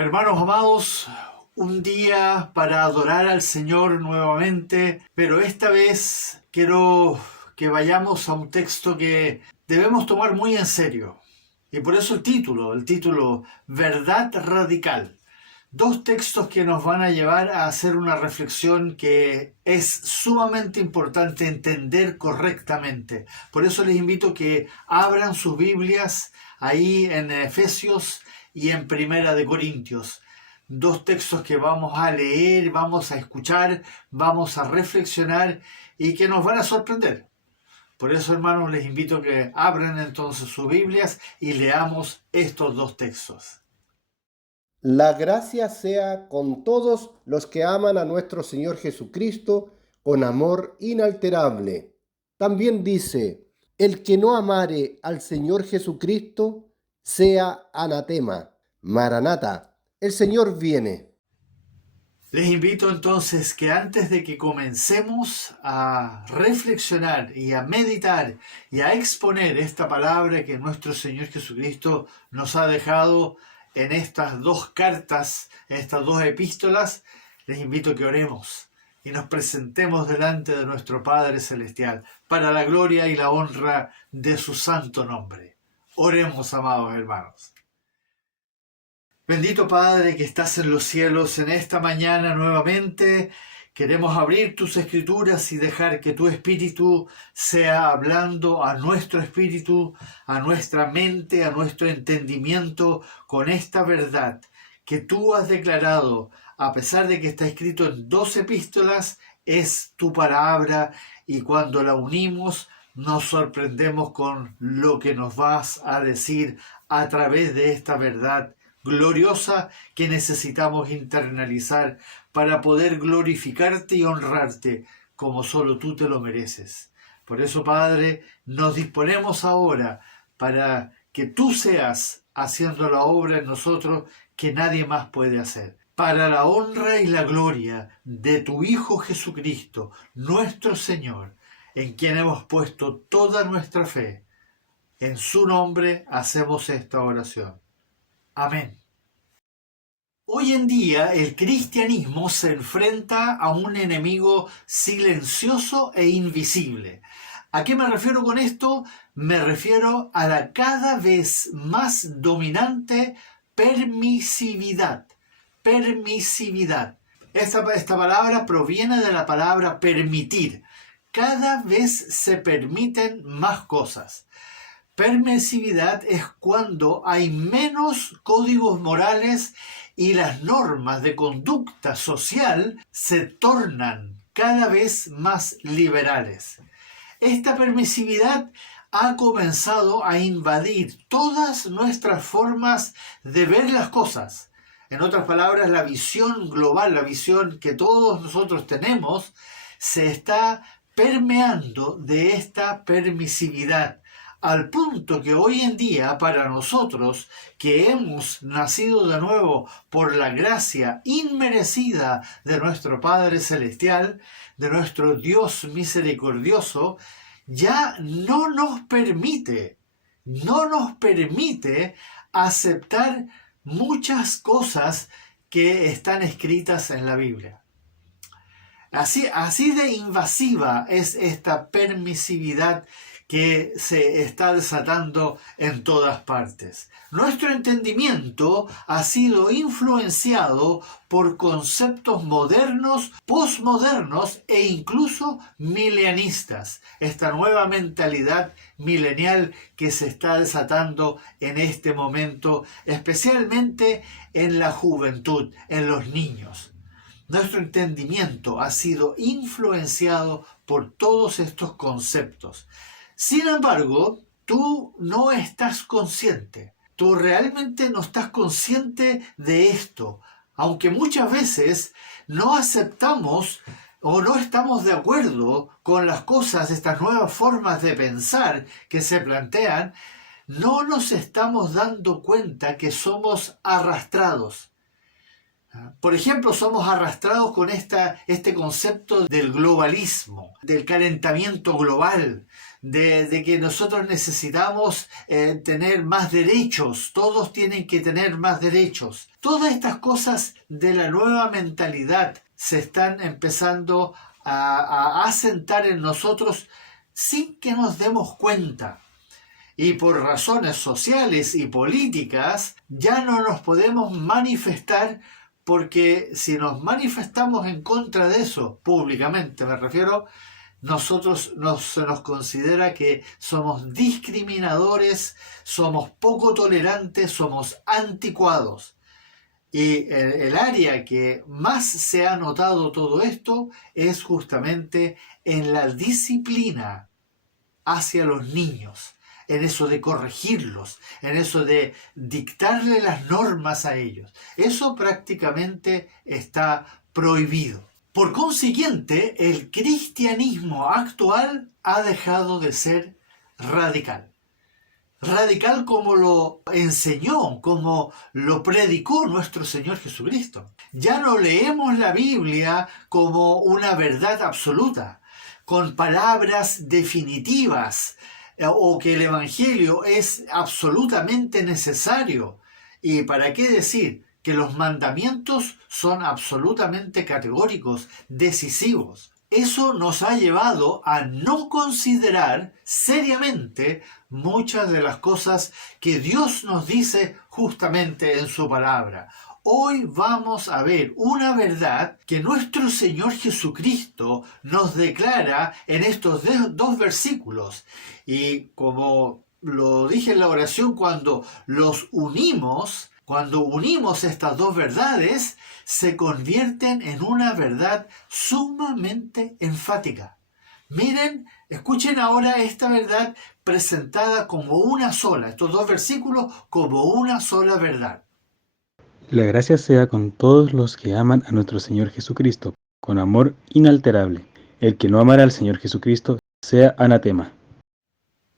Hermanos amados, un día para adorar al Señor nuevamente, pero esta vez quiero que vayamos a un texto que debemos tomar muy en serio. Y por eso el título Verdad Radical. Dos textos que nos van a llevar a hacer una reflexión que es sumamente importante entender correctamente. Por eso les invito a que abran sus Biblias ahí en Efesios y en Primera de Corintios. Dos textos que vamos a leer, vamos a escuchar, vamos a reflexionar y que nos van a sorprender. Por eso, hermanos, les invito a que abran entonces sus Biblias y leamos estos dos textos. La gracia sea con todos los que aman a nuestro Señor Jesucristo con amor inalterable. También dice, el que no amare al Señor Jesucristo sea anatema. Maranata, el Señor viene. Les invito entonces que antes de que comencemos a reflexionar y a meditar y a exponer esta palabra que nuestro Señor Jesucristo nos ha dejado en estas dos cartas, en estas dos epístolas, les invito a que oremos y nos presentemos delante de nuestro Padre Celestial para la gloria y la honra de su santo nombre. Oremos, amados hermanos. Bendito Padre que estás en los cielos, en esta mañana nuevamente queremos abrir tus escrituras y dejar que tu espíritu sea hablando a nuestro espíritu, a nuestra mente, a nuestro entendimiento con esta verdad que tú has declarado, a pesar de que está escrito en 2 epístolas, es tu palabra y cuando la unimos nos sorprendemos con lo que nos vas a decir a través de esta verdad gloriosa que necesitamos internalizar para poder glorificarte y honrarte como solo tú te lo mereces. Por eso, Padre, nos disponemos ahora para que tú seas haciendo la obra en nosotros que nadie más puede hacer. Para la honra y la gloria de tu Hijo Jesucristo, nuestro Señor, en quien hemos puesto toda nuestra fe. En su nombre hacemos esta oración. Amén. Hoy en día el cristianismo se enfrenta a un enemigo silencioso e invisible. ¿A qué me refiero con esto? Me refiero a la cada vez más dominante permisividad. Permisividad. Esta palabra proviene de la palabra permitir. Cada vez se permiten más cosas. Permisividad es cuando hay menos códigos morales y las normas de conducta social se tornan cada vez más liberales. Esta permisividad ha comenzado a invadir todas nuestras formas de ver las cosas. En otras palabras, la visión global, la visión que todos nosotros tenemos, se está permeando de esta permisividad. Al punto que hoy en día para nosotros que hemos nacido de nuevo por la gracia inmerecida de nuestro Padre Celestial, de nuestro Dios misericordioso, ya no nos permite aceptar muchas cosas que están escritas en la Biblia. Así de invasiva es esta permisividad que se está desatando en todas partes. Nuestro entendimiento ha sido influenciado por conceptos modernos, posmodernos e incluso milenialistas. Esta nueva mentalidad milenial que se está desatando en este momento, especialmente en la juventud, en los niños. Nuestro entendimiento ha sido influenciado por todos estos conceptos. Sin embargo, tú no estás consciente. Tú realmente no estás consciente de esto. Aunque muchas veces no aceptamos o no estamos de acuerdo con las cosas, estas nuevas formas de pensar que se plantean, no nos estamos dando cuenta que somos arrastrados. Por ejemplo, somos arrastrados con este concepto del globalismo, del calentamiento global, de que nosotros necesitamos tener más derechos, todos tienen que tener más derechos. Todas estas cosas de la nueva mentalidad se están empezando a asentar en nosotros sin que nos demos cuenta. Y por razones sociales y políticas ya no nos podemos manifestar, porque si nos manifestamos en contra de eso, públicamente me refiero, nosotros se nos considera que somos discriminadores, somos poco tolerantes, somos anticuados. Y el área que más se ha notado todo esto es justamente en la disciplina hacia los niños, en eso de corregirlos, en eso de dictarle las normas a ellos. Eso prácticamente está prohibido. Por consiguiente, el cristianismo actual ha dejado de ser radical. Radical como lo enseñó, como lo predicó nuestro Señor Jesucristo. Ya no leemos la Biblia como una verdad absoluta, con palabras definitivas, o que el Evangelio es absolutamente necesario. ¿Y para qué decir? Que los mandamientos son absolutamente categóricos, decisivos. Eso nos ha llevado a no considerar seriamente muchas de las cosas que Dios nos dice justamente en su palabra. Hoy vamos a ver una verdad que nuestro Señor Jesucristo nos declara en estos dos versículos. Y como lo dije en la oración, cuando unimos estas dos verdades, se convierten en una verdad sumamente enfática. Miren, escuchen ahora esta verdad presentada como una sola, estos dos versículos como una sola verdad. La gracia sea con todos los que aman a nuestro Señor Jesucristo, con amor inalterable. El que no amara al Señor Jesucristo sea anatema.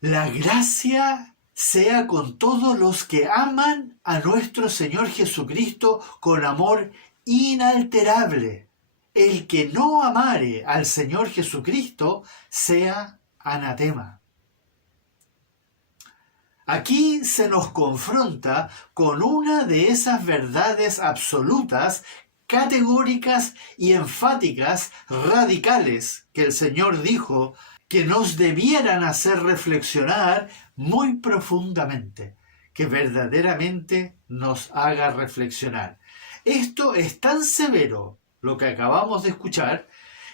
La gracia sea con todos los que aman a nuestro Señor Jesucristo con amor inalterable. El que no amare al Señor Jesucristo sea anatema. Aquí se nos confronta con una de esas verdades absolutas, categóricas y enfáticas, radicales, que el Señor dijo que nos debieran hacer reflexionar muy profundamente, que verdaderamente nos haga reflexionar. Esto es tan severo, lo que acabamos de escuchar,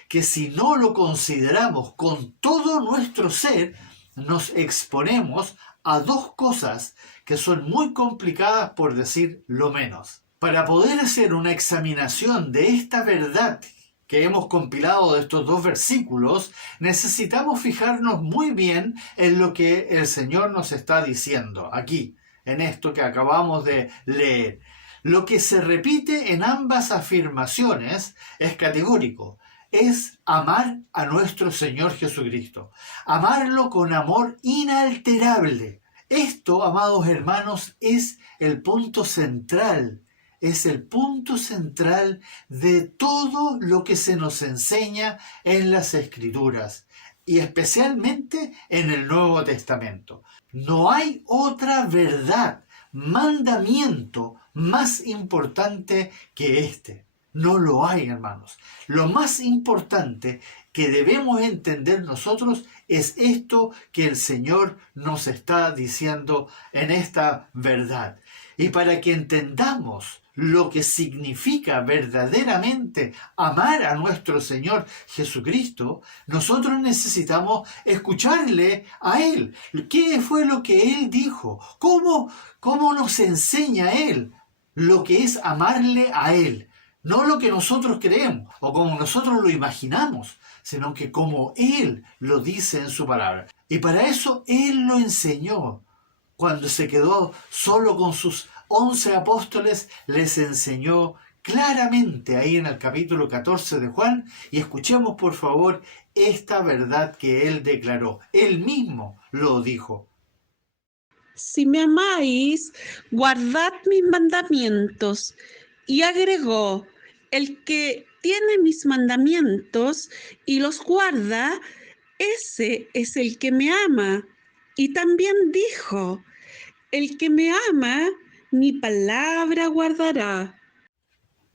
que si no lo consideramos con todo nuestro ser, nos exponemos a dos cosas que son muy complicadas, por decir lo menos. Para poder hacer una examinación de esta verdad que hemos compilado de estos dos versículos, necesitamos fijarnos muy bien en lo que el Señor nos está diciendo aquí, en esto que acabamos de leer. Lo que se repite en ambas afirmaciones es categórico. Es amar a nuestro Señor Jesucristo. Amarlo con amor inalterable. Esto, amados hermanos, es el punto central. Es el punto central de todo lo que se nos enseña en las Escrituras y especialmente en el Nuevo Testamento. No hay otra verdad, mandamiento más importante que este. No lo hay, hermanos. Lo más importante que debemos entender nosotros es esto que el Señor nos está diciendo en esta verdad. Y para que entendamos lo que significa verdaderamente amar a nuestro Señor Jesucristo, nosotros necesitamos escucharle a Él. ¿Qué fue lo que Él dijo? ¿Cómo nos enseña Él lo que es amarle a Él? No lo que nosotros creemos o como nosotros lo imaginamos, sino que como Él lo dice en su palabra. Y para eso Él lo enseñó. Cuando se quedó solo con sus 11 apóstoles, les enseñó claramente ahí en el capítulo 14 de Juan. Y escuchemos por favor esta verdad que Él declaró. Él mismo lo dijo. Si me amáis, guardad mis mandamientos. Y agregó, el que tiene mis mandamientos y los guarda, Ese es el que me ama. Y también dijo, el que me ama, mi palabra guardará.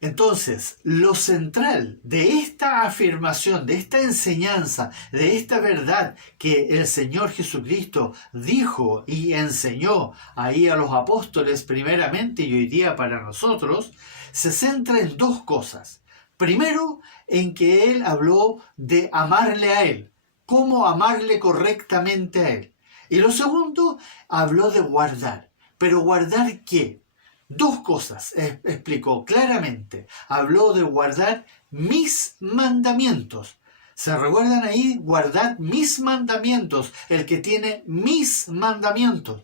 Entonces, lo central de esta afirmación, de esta enseñanza, de esta verdad que el Señor Jesucristo dijo y enseñó ahí a los apóstoles primeramente y hoy día para nosotros, se centra en dos cosas. Primero, en que Él habló de amarle a Él, cómo amarle correctamente a Él. Y lo segundo, habló de guardar. ¿Pero guardar qué? Dos cosas explicó claramente. Habló de guardar mis mandamientos. ¿Se recuerdan ahí? Guardad mis mandamientos. El que tiene mis mandamientos.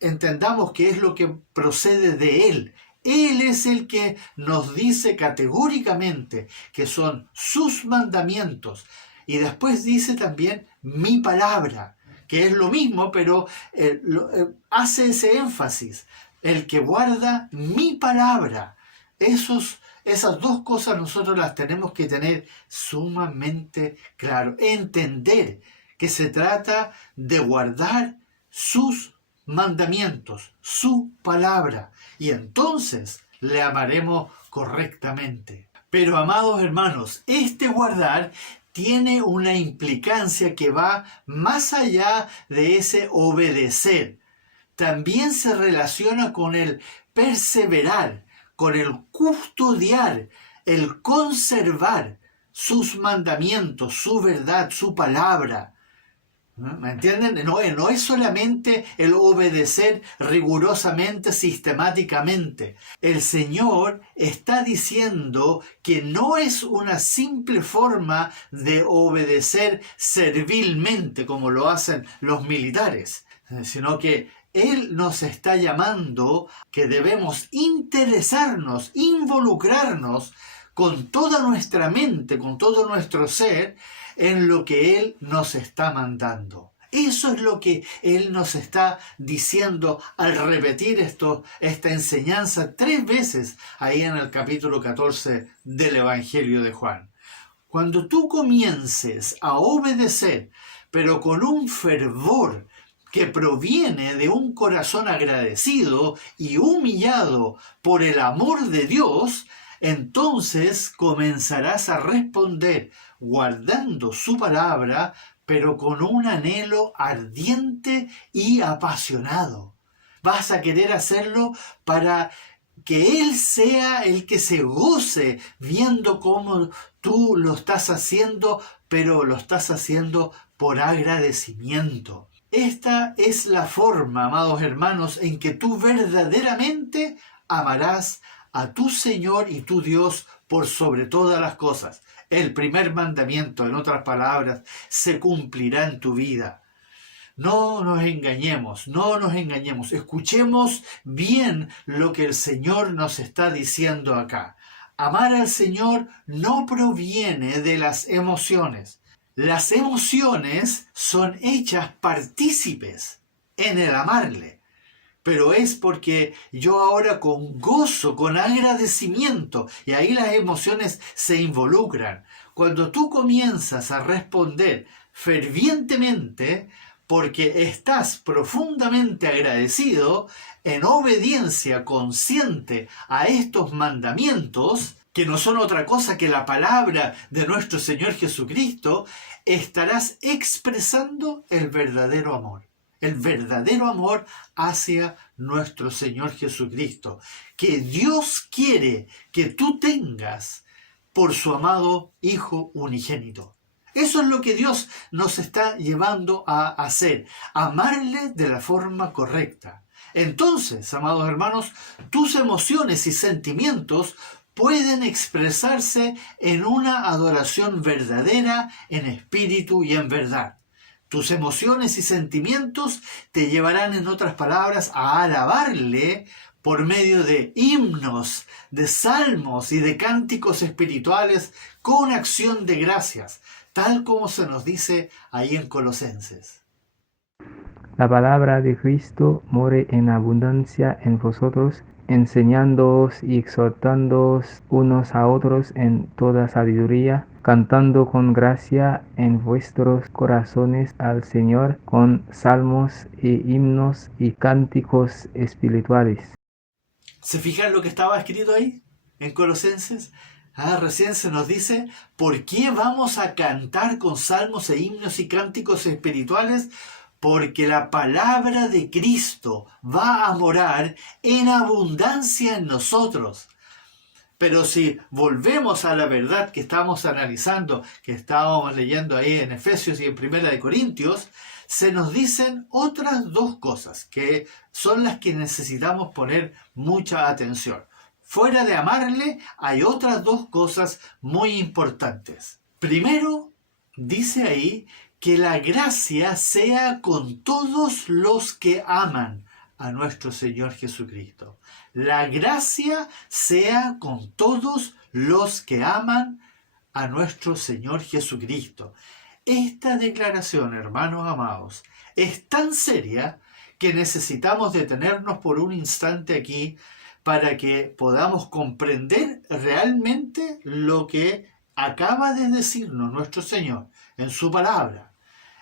Entendamos que es lo que procede de Él. Él es el que nos dice categóricamente que son sus mandamientos. Y después dice también mi palabra, que es lo mismo, pero hace ese énfasis. El que guarda mi palabra. Esas dos cosas nosotros las tenemos que tener sumamente claro. Entender que se trata de guardar sus mandamientos, su palabra. Y entonces le amaremos correctamente. Pero, amados hermanos, este guardar tiene una implicancia que va más allá de ese obedecer. También se relaciona con el perseverar, con el custodiar, el conservar sus mandamientos, su verdad, su palabra. ¿Me entienden? No es solamente el obedecer rigurosamente, sistemáticamente. El Señor está diciendo que no es una simple forma de obedecer servilmente, como lo hacen los militares, sino que Él nos está llamando que debemos interesarnos, involucrarnos con toda nuestra mente, con todo nuestro ser, en lo que Él nos está mandando. Eso es lo que Él nos está diciendo al repetir esta enseñanza 3 veces ahí en el capítulo 14 del Evangelio de Juan. Cuando tú comiences a obedecer, pero con un fervor que proviene de un corazón agradecido y humillado por el amor de Dios, entonces comenzarás a responder guardando su palabra, pero con un anhelo ardiente y apasionado. Vas a querer hacerlo para que Él sea el que se goce viendo cómo tú lo estás haciendo, pero lo estás haciendo por agradecimiento. Esta es la forma, amados hermanos, en que tú verdaderamente amarás a tu Señor y tu Dios por sobre todas las cosas. El primer mandamiento, en otras palabras, se cumplirá en tu vida. No nos engañemos, no nos engañemos. Escuchemos bien lo que el Señor nos está diciendo acá. Amar al Señor no proviene de las emociones. Las emociones son hechas partícipes en el amarle. Pero es porque yo ahora con gozo, con agradecimiento, y ahí las emociones se involucran. Cuando tú comienzas a responder fervientemente, porque estás profundamente agradecido, en obediencia consciente a estos mandamientos, que no son otra cosa que la palabra de nuestro Señor Jesucristo, estarás expresando el verdadero amor. El verdadero amor hacia nuestro Señor Jesucristo, que Dios quiere que tú tengas por su amado Hijo unigénito. Eso es lo que Dios nos está llevando a hacer, amarle de la forma correcta. Entonces, amados hermanos, tus emociones y sentimientos pueden expresarse en una adoración verdadera, en espíritu y en verdad. Tus emociones y sentimientos te llevarán, en otras palabras, a alabarle por medio de himnos, de salmos y de cánticos espirituales con acción de gracias, tal como se nos dice ahí en Colosenses. La palabra de Cristo more en abundancia en vosotros, enseñándoos y exhortándoos unos a otros en toda sabiduría, cantando con gracia en vuestros corazones al Señor con salmos y himnos y cánticos espirituales. ¿Se fijan lo que estaba escrito ahí en Colosenses? Recién se nos dice, ¿por qué vamos a cantar con salmos e himnos y cánticos espirituales? Porque la palabra de Cristo va a morar en abundancia en nosotros. Pero si volvemos a la verdad que estamos analizando, que estábamos leyendo ahí en Efesios y en Primera de Corintios, se nos dicen otras dos cosas que son las que necesitamos poner mucha atención. Fuera de amarle, hay otras dos cosas muy importantes. Primero, dice ahí que la gracia sea con todos los que aman a nuestro Señor Jesucristo. La gracia sea con todos los que aman a nuestro Señor Jesucristo. Esta declaración, hermanos amados, es tan seria que necesitamos detenernos por un instante aquí para que podamos comprender realmente lo que acaba de decirnos nuestro Señor en su palabra.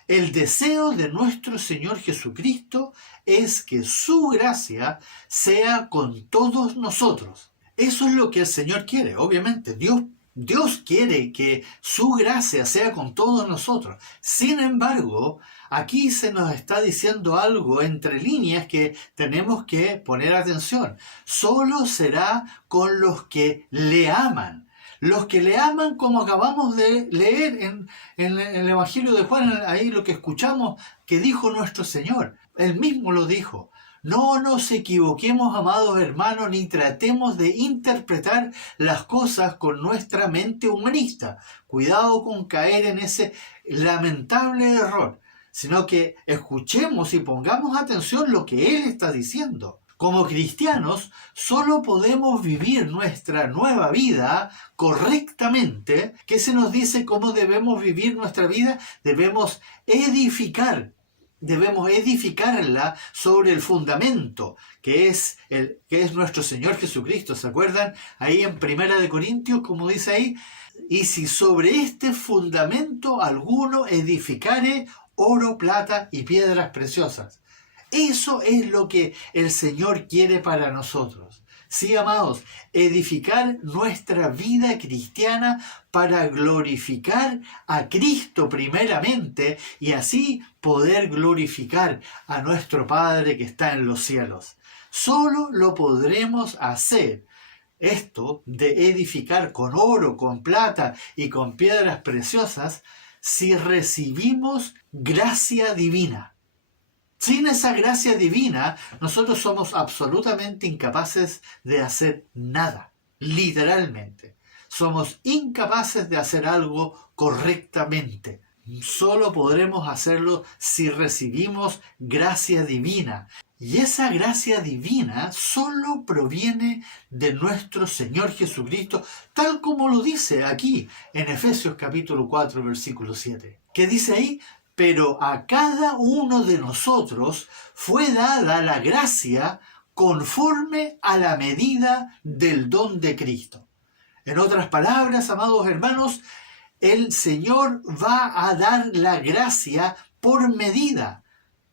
El deseo de nuestro Señor Jesucristo es que su gracia sea con todos nosotros. Eso es lo que el Señor quiere, obviamente. Dios quiere que su gracia sea con todos nosotros. Sin embargo, aquí se nos está diciendo algo entre líneas que tenemos que poner atención. Solo será con los que le aman. Los que le aman, como acabamos de leer en el Evangelio de Juan, ahí lo que escuchamos que dijo nuestro Señor. Él mismo lo dijo. No nos equivoquemos, amados hermanos, ni tratemos de interpretar las cosas con nuestra mente humanista. Cuidado con caer en ese lamentable error, sino que escuchemos y pongamos atención a lo que Él está diciendo. Como cristianos, solo podemos vivir nuestra nueva vida correctamente. ¿Qué se nos dice cómo debemos vivir nuestra vida? Debemos edificarla sobre el fundamento que es nuestro Señor Jesucristo. ¿Se acuerdan? Ahí en Primera de Corintios, como dice ahí, y si sobre este fundamento alguno edificare oro, plata y piedras preciosas. Eso es lo que el Señor quiere para nosotros. Sí, amados, edificar nuestra vida cristiana para glorificar a Cristo primeramente y así poder glorificar a nuestro Padre que está en los cielos. Solo lo podremos hacer, esto de edificar con oro, con plata y con piedras preciosas, si recibimos gracia divina. Sin esa gracia divina, nosotros somos absolutamente incapaces de hacer nada, literalmente. Somos incapaces de hacer algo correctamente. Solo podremos hacerlo si recibimos gracia divina. Y esa gracia divina solo proviene de nuestro Señor Jesucristo, tal como lo dice aquí en Efesios capítulo 4, versículo 7. ¿Qué dice ahí? Pero a cada uno de nosotros fue dada la gracia conforme a la medida del don de Cristo. En otras palabras, amados hermanos, el Señor va a dar la gracia por medida.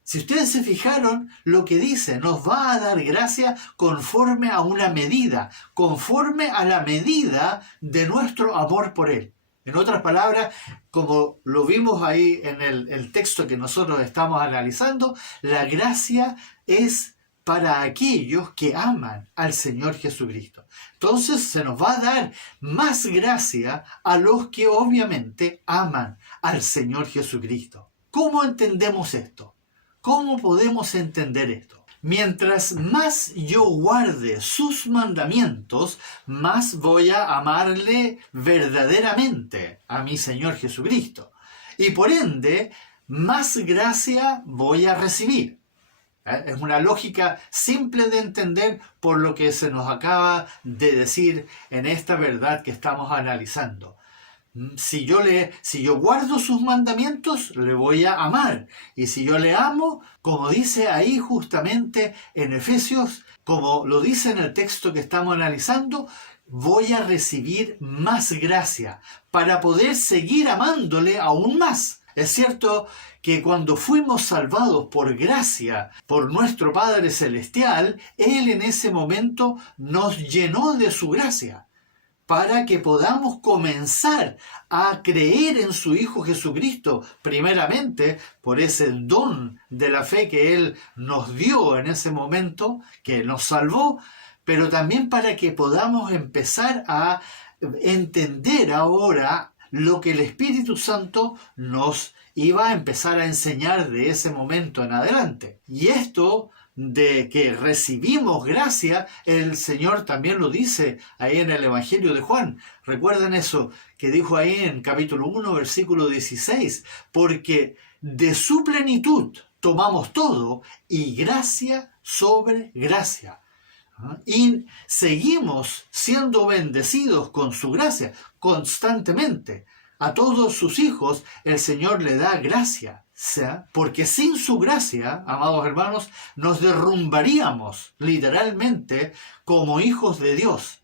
Si ustedes se fijaron, lo que dice, nos va a dar gracia conforme a una medida, conforme a la medida de nuestro amor por Él. En otras palabras, como lo vimos ahí en el texto que nosotros estamos analizando, la gracia es para aquellos que aman al Señor Jesucristo. Entonces se nos va a dar más gracia a los que obviamente aman al Señor Jesucristo. ¿Cómo entendemos esto? ¿Cómo podemos entender esto? Mientras más yo guarde sus mandamientos, más voy a amarle verdaderamente a mi Señor Jesucristo. Y por ende, más gracia voy a recibir. Es una lógica simple de entender por lo que se nos acaba de decir en esta verdad que estamos analizando. Si yo guardo sus mandamientos, le voy a amar. Y si yo le amo, como dice ahí justamente en Efesios, como lo dice en el texto que estamos analizando, voy a recibir más gracia para poder seguir amándole aún más. Es cierto que cuando fuimos salvados por gracia, por nuestro Padre Celestial, Él en ese momento nos llenó de su gracia para que podamos comenzar a creer en su Hijo Jesucristo, primeramente por ese don de la fe que Él nos dio en ese momento, que nos salvó, pero también para que podamos empezar a entender ahora lo que el Espíritu Santo nos iba a empezar a enseñar de ese momento en adelante. Y esto de que recibimos gracia, el Señor también lo dice ahí en el Evangelio de Juan. Recuerden eso que dijo ahí en capítulo 1, versículo 16, porque de su plenitud tomamos todo y gracia sobre gracia. Y seguimos siendo bendecidos con su gracia constantemente. A todos sus hijos el Señor le da gracia, porque sin su gracia, amados hermanos, nos derrumbaríamos literalmente como hijos de Dios.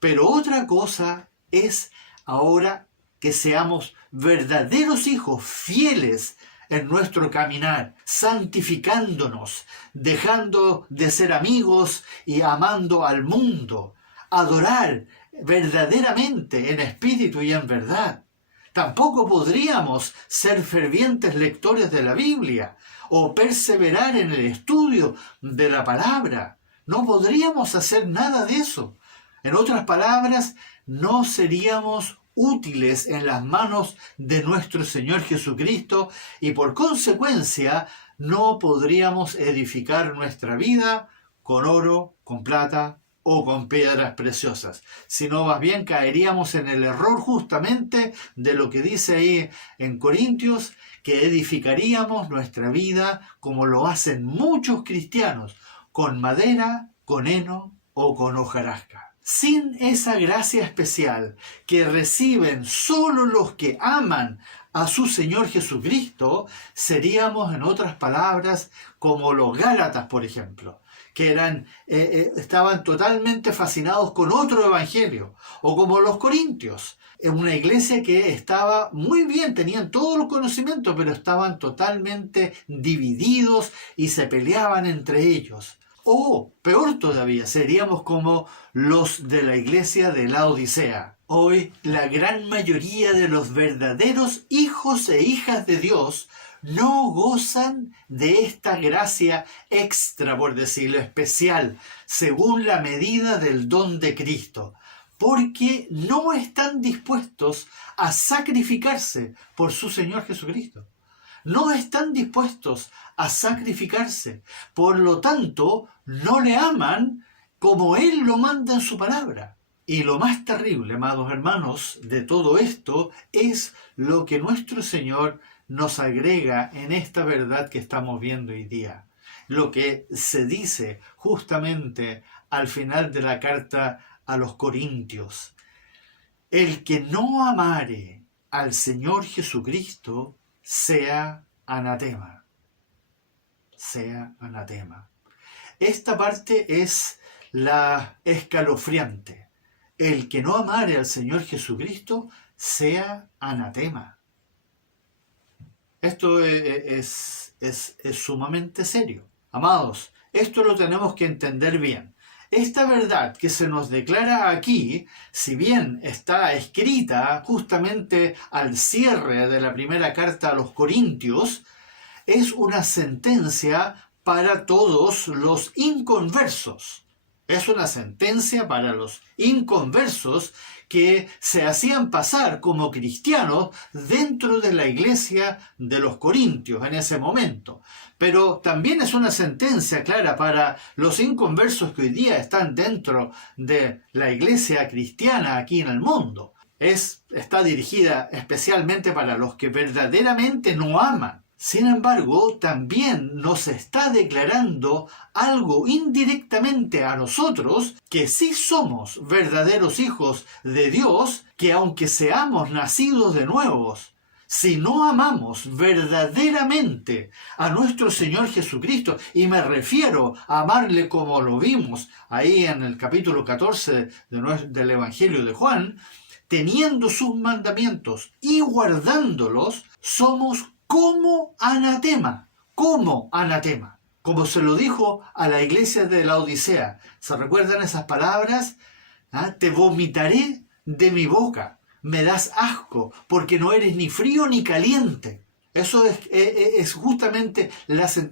Pero otra cosa es ahora que seamos verdaderos hijos fieles en nuestro caminar, santificándonos, dejando de ser amigos y amando al mundo, adorar verdaderamente en espíritu y en verdad. Tampoco podríamos ser fervientes lectores de la Biblia o perseverar en el estudio de la palabra. No podríamos hacer nada de eso. En otras palabras, no seríamos útiles en las manos de nuestro Señor Jesucristo y por consecuencia no podríamos edificar nuestra vida con oro, con plata o con piedras preciosas, sino más bien caeríamos en el error justamente de lo que dice ahí en Corintios, que edificaríamos nuestra vida como lo hacen muchos cristianos, con madera, con heno o con hojarasca. Sin esa gracia especial que reciben solo los que aman a su Señor Jesucristo, seríamos, en otras palabras, como los Gálatas, por ejemplo, que estaban totalmente fascinados con otro evangelio, o como los Corintios, en una iglesia que estaba muy bien, tenían todos los conocimientos, pero estaban totalmente divididos y se peleaban entre ellos. O, peor todavía, seríamos como los de la iglesia de la Odisea. Hoy, la gran mayoría de los verdaderos hijos e hijas de Dios no gozan de esta gracia extra, por decirlo, especial, según la medida del don de Cristo, porque no están dispuestos a sacrificarse por su Señor Jesucristo. No están dispuestos a sacrificarse. Por lo tanto, no le aman como Él lo manda en su palabra. Y lo más terrible, amados hermanos, de todo esto es lo que nuestro Señor nos agrega en esta verdad que estamos viendo hoy día. Lo que se dice justamente al final de la carta a los Corintios. El que no amare al Señor Jesucristo sea anatema. Sea anatema. Esta parte es la escalofriante. El que no amare al Señor Jesucristo sea anatema. Esto es sumamente serio. Amados, esto lo tenemos que entender bien. Esta verdad que se nos declara aquí, si bien está escrita justamente al cierre de la primera carta a los Corintios, es una sentencia para todos los inconversos. Es una sentencia para los inconversos que se hacían pasar como cristianos dentro de la iglesia de los Corintios en ese momento. Pero también es una sentencia clara para los inconversos que hoy día están dentro de la iglesia cristiana aquí en el mundo. Está dirigida especialmente para los que verdaderamente no aman. Sin embargo, también nos está declarando algo indirectamente a nosotros, que sí somos verdaderos hijos de Dios, que aunque seamos nacidos de nuevos, Si no amamos verdaderamente a nuestro Señor Jesucristo, y me refiero a amarle como lo vimos ahí en el capítulo 14 del Evangelio de Juan, teniendo sus mandamientos y guardándolos, somos como anatema, como se lo dijo a la iglesia de la Odisea. ¿Se recuerdan esas palabras? Te vomitaré de mi boca. Me das asco, porque no eres ni frío ni caliente. Eso es justamente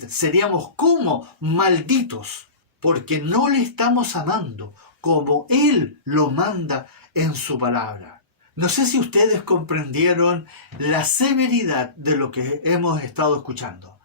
seríamos como malditos, porque no le estamos amando como Él lo manda en su palabra. No sé si ustedes comprendieron la severidad de lo que hemos estado escuchando.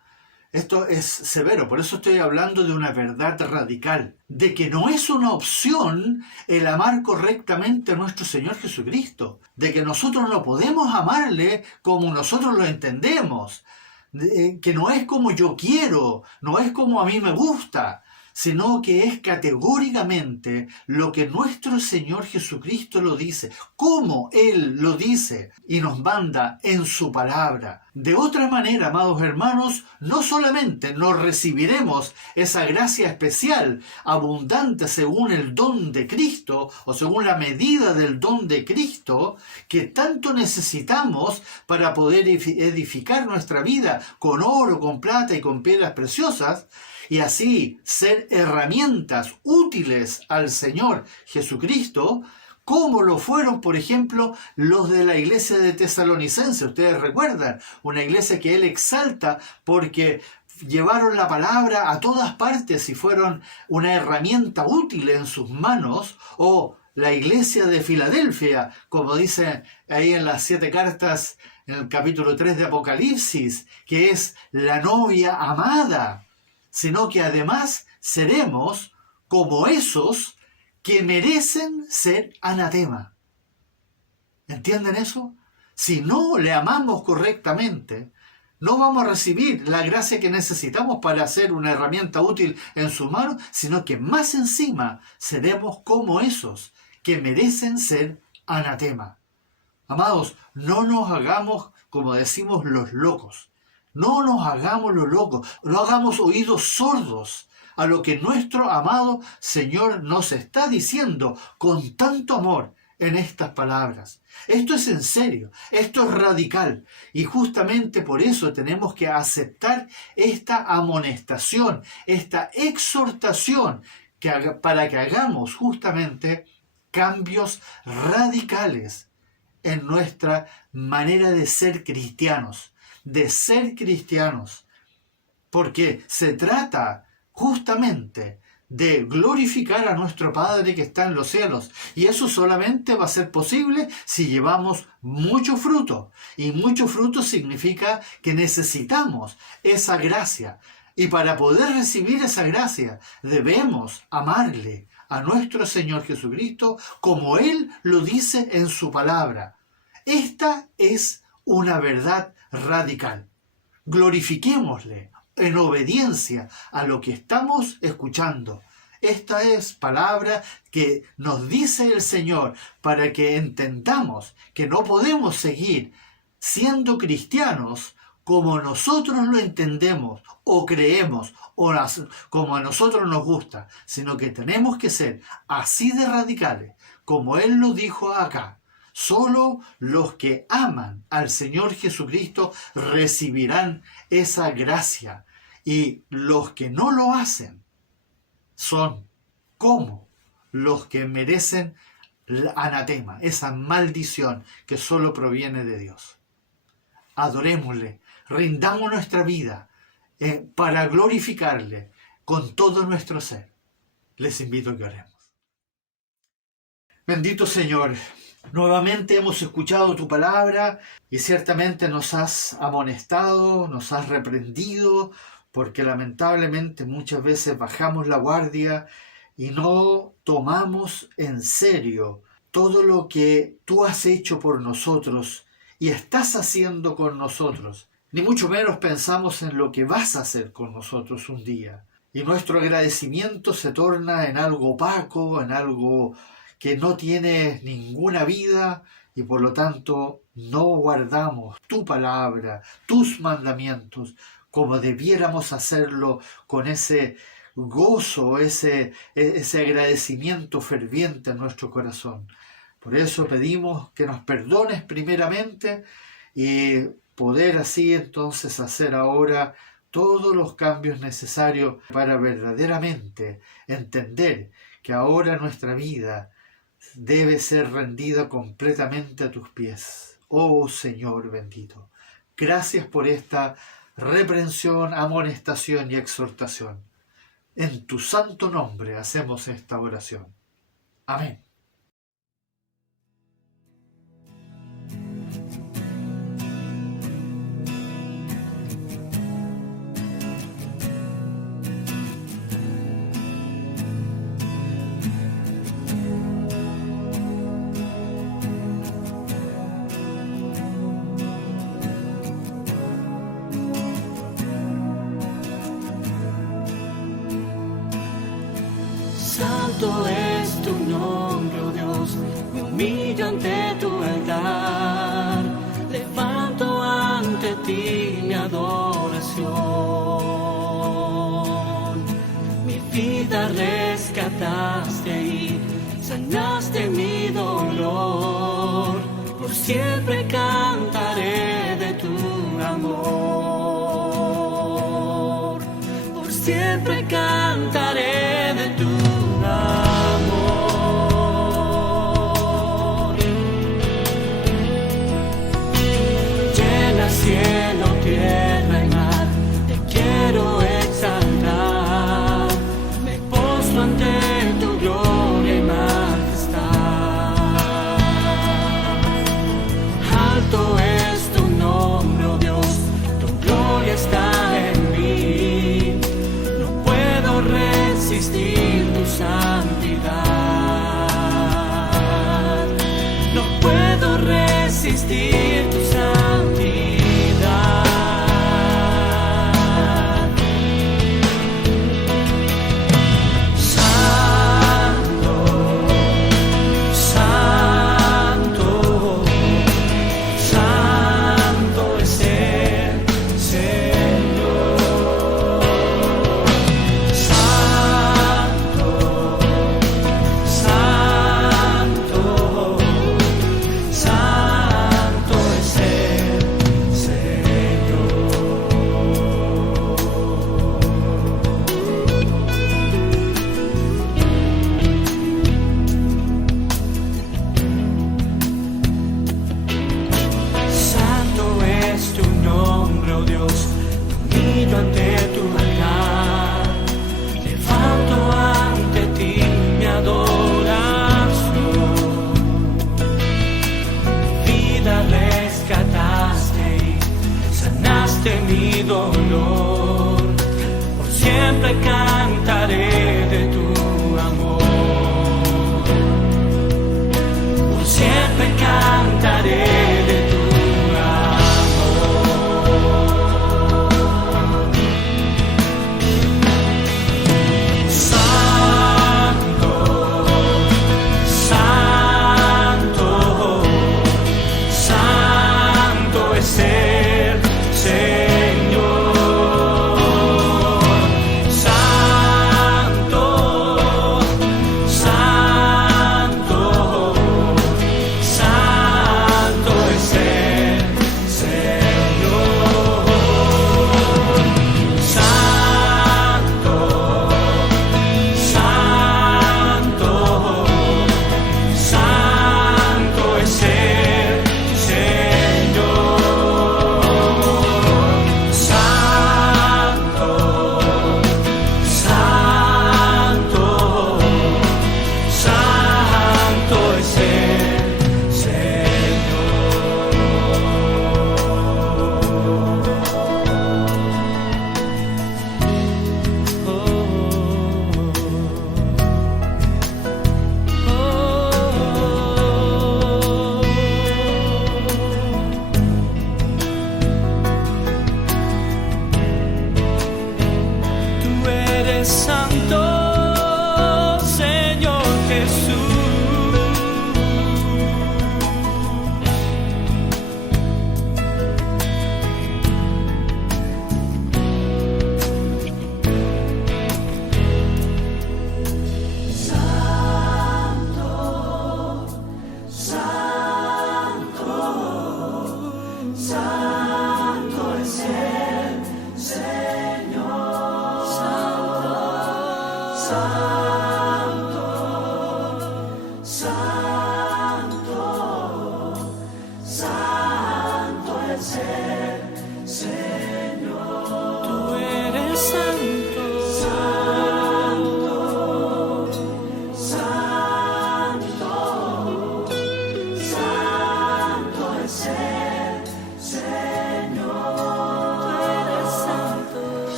Esto es severo, por eso estoy hablando de una verdad radical, de que no es una opción el amar correctamente a nuestro Señor Jesucristo, de que nosotros no podemos amarle como nosotros lo entendemos, que no es como yo quiero, no es como a mí me gusta, sino que es categóricamente lo que nuestro Señor Jesucristo lo dice, como Él lo dice y nos manda en su palabra. De otra manera, amados hermanos, no solamente no recibiremos esa gracia especial, abundante según el don de Cristo o según la medida del don de Cristo, que tanto necesitamos para poder edificar nuestra vida con oro, con plata y con piedras preciosas, y así ser herramientas útiles al Señor Jesucristo, como lo fueron, por ejemplo, los de la iglesia de Tesalonicense. Ustedes recuerdan, una iglesia que Él exalta porque llevaron la palabra a todas partes y fueron una herramienta útil en sus manos, o la iglesia de Filadelfia, como dice ahí en las 7 cartas, en el capítulo 3 de Apocalipsis, que es la novia amada, sino que además seremos como esos que merecen ser anatema. ¿Entienden eso? Si no le amamos correctamente, no vamos a recibir la gracia que necesitamos para ser una herramienta útil en su mano, sino que más encima seremos como esos que merecen ser anatema. Amados, no nos hagamos, como decimos, los locos. No nos hagamos los locos, no hagamos oídos sordos a lo que nuestro amado Señor nos está diciendo con tanto amor en estas palabras. Esto es en serio, esto es radical, y justamente por eso tenemos que aceptar esta amonestación, esta exhortación para que hagamos justamente cambios radicales en nuestra manera de ser cristianos. Porque se trata justamente de glorificar a nuestro Padre que está en los cielos, y eso solamente va a ser posible si llevamos mucho fruto, y mucho fruto significa que necesitamos esa gracia, y para poder recibir esa gracia debemos amarle a nuestro Señor Jesucristo como Él lo dice en su palabra. Esta es una verdad radical. Glorifiquémosle en obediencia a lo que estamos escuchando. Esta es palabra que nos dice el Señor para que entendamos que no podemos seguir siendo cristianos como nosotros lo entendemos o creemos o como a nosotros nos gusta, sino que tenemos que ser así de radicales como Él lo dijo acá. Solo los que aman al Señor Jesucristo recibirán esa gracia, y los que no lo hacen son como los que merecen el anatema, esa maldición que solo proviene de Dios. Adorémosle, rindamos nuestra vida para glorificarle con todo nuestro ser. Les invito a que oremos. Bendito Señor, nuevamente hemos escuchado tu palabra y ciertamente nos has amonestado, nos has reprendido, porque lamentablemente muchas veces bajamos la guardia y no tomamos en serio todo lo que tú has hecho por nosotros y estás haciendo con nosotros. Ni mucho menos pensamos en lo que vas a hacer con nosotros un día. Y nuestro agradecimiento se torna en algo opaco, en algo que no tiene ninguna vida y por lo tanto no guardamos tu palabra, tus mandamientos, como debiéramos hacerlo con ese gozo, ese agradecimiento ferviente en nuestro corazón. Por eso pedimos que nos perdones primeramente y poder así entonces hacer ahora todos los cambios necesarios para verdaderamente entender que ahora nuestra vida debe ser rendida completamente a tus pies. Oh Señor bendito, gracias por esta reprensión, amonestación y exhortación. En tu santo nombre hacemos esta oración. Amén. Santo es tu nombre, oh Dios, me humillo ante tu altar, levanto ante ti mi adoración. Mi vida rescataste y sanaste mi dolor, por siempre cantaré de tu amor, por siempre cantaré de tu amor. Llena cielo, tierra y mar, te quiero exaltar, me postro ante tu gloria y majestad. Alto es tu nombre, oh Dios, tu gloria está en mí, no puedo resistir tu santidad, no puedo resistir tu santidad. Santo, santo, santo es el Señor. Santo, santo, santo es el Señor. Santo es tu nombre, oh Dios, me humillo ante tu altar, levanto ante ti mi adoración. Mi vida rescataste y sanaste mi dolor, por siempre cantaré de tu amor, por siempre cantaré de tu Santo, santo, santo es el Señor. Santo, santo, santo es el Señor. Santo, santo, santo es el Señor. Santo, santo, santo es el Tú eres santo, Señor Jesús.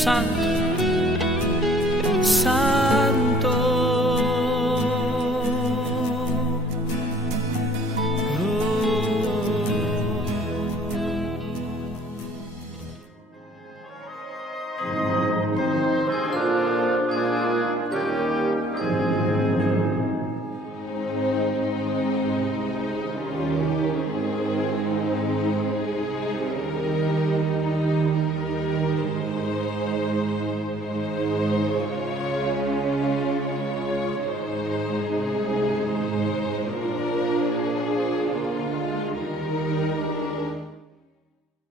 Santo.